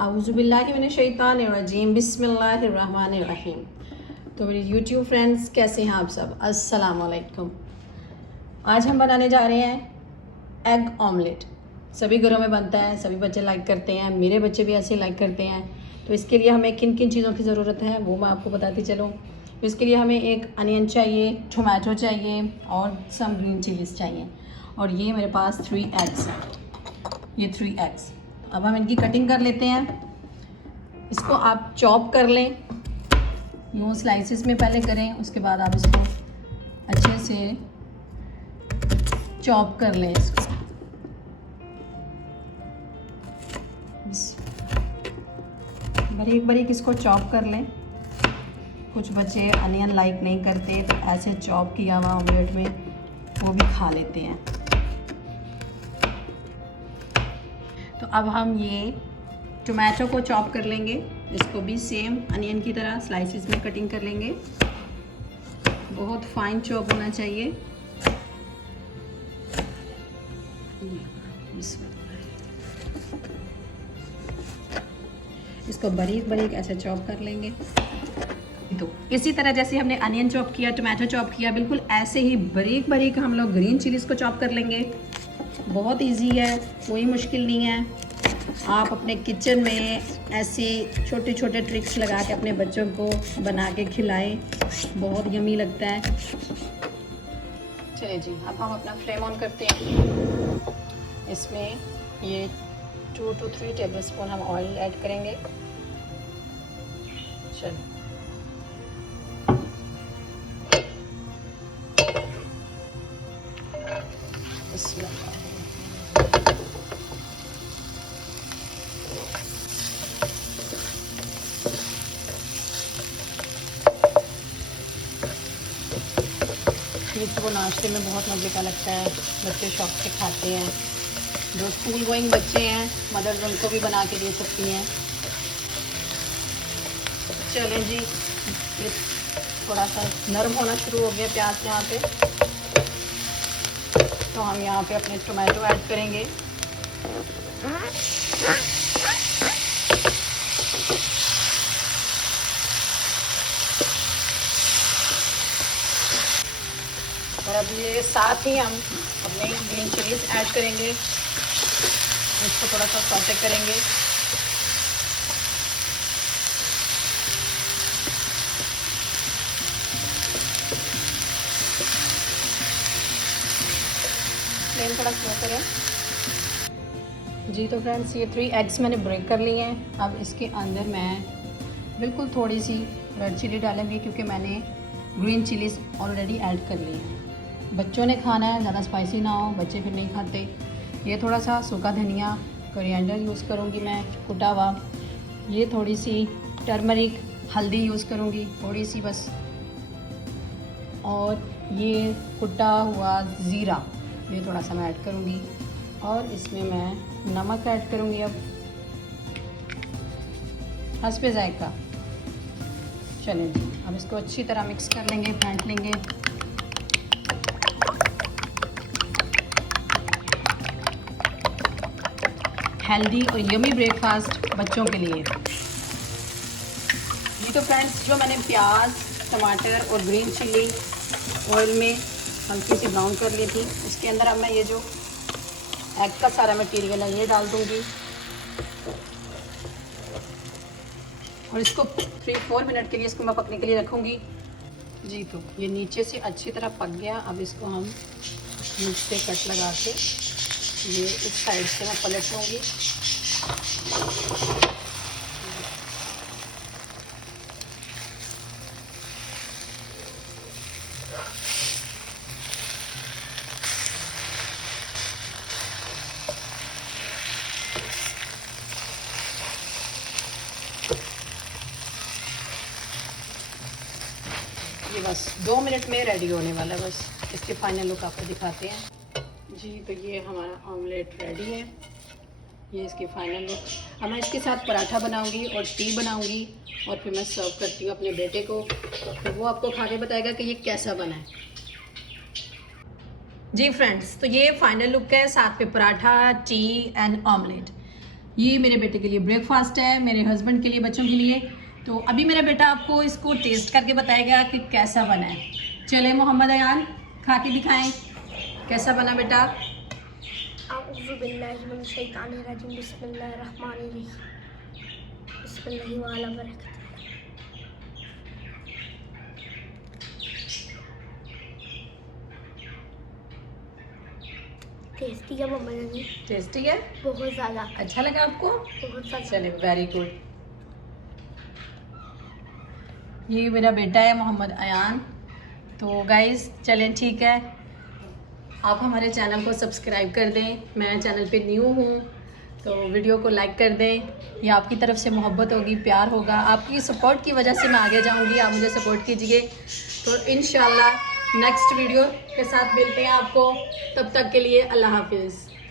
आऊज़ुबिल्लाहि मिनश्शैतानिर्रजीम बिस्मिल्लाहिर्रहमानिर्रहीम। तो मेरी यूट्यूब फ्रेंड्स कैसे हैं आप सब, अस्सलाम वालेकुम। आज हम बनाने जा रहे हैं एग ऑमलेट। सभी घरों में बनता है, सभी बच्चे लाइक करते हैं, मेरे बच्चे भी ऐसे लाइक करते हैं। तो इसके लिए हमें किन किन चीज़ों की ज़रूरत है वो मैं आपको बताती चलूँ। तो इसके लिए हमें एक अनियन चाहिए, टोमेटो चाहिए और सम ग्रीन चिलीज़ चाहिए। और ये मेरे पास 3 एग्स हैं, ये 3 एग्स। अब हम इनकी कटिंग कर लेते हैं। इसको आप चॉप कर लें, यूँ स्लाइसिस में पहले करें, उसके बाद आप इसको अच्छे से चॉप कर लें। इसको बारीक बारीक इसको चॉप कर लें। कुछ बच्चे अनियन लाइक नहीं करते तो ऐसे चॉप किया हुआ ऑमलेट में वो भी खा लेते हैं। तो अब हम ये टोमेटो को चॉप कर लेंगे, इसको भी सेम अनियन की तरह स्लाइसिस में कटिंग कर लेंगे। बहुत फाइन चॉप होना चाहिए। इसको बारीक बारीक ऐसे चॉप कर लेंगे। तो इसी तरह जैसे हमने अनियन चॉप किया, टोमेटो चॉप किया, बिल्कुल ऐसे ही बारीक बारीक हम लोग ग्रीन चिलीज़ को चॉप कर लेंगे। बहुत इजी है, कोई मुश्किल नहीं है। आप अपने किचन में ऐसी छोटे छोटे ट्रिक्स लगा के अपने बच्चों को बना के खिलाएं, बहुत यमी लगता है। चलिए जी, अब हम अपना फ्लेम ऑन करते हैं। इसमें ये 2 to 3 टेबलस्पून हम ऑयल ऐड करेंगे। चलिए ये तो वो नाश्ते में बहुत मज़े का लगता है, बच्चे शौक से खाते हैं। जो स्कूल गोइंग बच्चे हैं, मदर्स उनको भी बना के दे सकती हैं। चलें जी, ये थोड़ा सा नरम होना शुरू हो गया प्याज यहाँ पे, तो हम यहाँ पे अपने टोमेटो ऐड करेंगे। और अब ये साथ ही हम अपने ग्रीन चिलीज ऐड करेंगे, इसको थोड़ा सा सौटे करेंगे। फ्लेम थोड़ा स्लो करें जी। तो फ्रेंड्स, ये 3 एग्स मैंने ब्रेक कर लिए हैं। अब इसके अंदर मैं बिल्कुल थोड़ी सी रेड चिली डालेंगे, क्योंकि मैंने ग्रीन चिलीज़ ऑलरेडी ऐड कर ली हैं। बच्चों ने खाना है, ज़्यादा स्पाइसी ना हो, बच्चे फिर नहीं खाते। ये थोड़ा सा सूखा धनिया, कोरिएंडर यूज़ करूँगी मैं कुटा हुआ। ये थोड़ी सी टर्मरिक, हल्दी यूज़ करूँगी थोड़ी सी बस। और ये कुटा हुआ ज़ीरा, ये थोड़ा सा मैं ऐड करूँगी। और इसमें मैं नमक ऐड करूँगी अब हस्बे जायका। चलें जी, अब इसको अच्छी तरह मिक्स कर लेंगे, फेंट लेंगे। हेल्दी और यमी ब्रेकफास्ट बच्चों के लिए। जी तो फ्रेंड्स, जो मैंने प्याज, टमाटर और ग्रीन चिली ऑयल में हल्की सी ब्राउन कर ली थी, उसके अंदर अब मैं ये जो एग का सारा मटेरियल है ये डाल दूँगी। और इसको 3-4 मिनट के लिए इसको मैं पकने के लिए रखूँगी। जी तो ये नीचे से अच्छी तरह पक गया। अब इसको हम मिर्च से कट लगा के ये इस साइड से मैं पलट लूँगी। ये बस 2 मिनट में रेडी होने वाला है। बस इसके फाइनल लुक आपको दिखाते हैं जी। तो ये हमारा ऑमलेट रेडी है, ये इसकी फाइनल लुक। अब मैं इसके साथ पराठा बनाऊंगी और टी बनाऊंगी और फिर मैं सर्व करती हूँ अपने बेटे को, तो वो आपको खा के बताएगा कि ये कैसा बना है। जी फ्रेंड्स, तो ये फाइनल लुक है, साथ पे पराठा, टी एंड ऑमलेट। ये मेरे बेटे के लिए ब्रेकफास्ट है, मेरे हस्बैंड के लिए, बच्चों के लिए। तो अभी मेरा बेटा आपको इसको टेस्ट करके बताएगा कि कैसा बना है। चले मोहम्मद अयान, खा के दिखाएं कैसा बना बेटा। टेस्टी है मम्मा जी। टेस्टी है, बहुत ज़्यादा। अच्छा लगा आपको? बहुत ज़्यादा। चले, वेरी गुड। ये मेरा बेटा है मोहम्मद अयान। तो गाइस चलें, ठीक है, आप हमारे चैनल को सब्सक्राइब कर दें। मैं चैनल पे न्यू हूँ, तो वीडियो को लाइक कर दें। ये आपकी तरफ से मोहब्बत होगी, प्यार होगा, आपकी सपोर्ट की वजह से मैं आगे जाऊँगी। आप मुझे सपोर्ट कीजिए। तो इंशाल्लाह नेक्स्ट वीडियो के साथ मिलते हैं आपको। तब तक के लिए अल्लाह हाफिज़।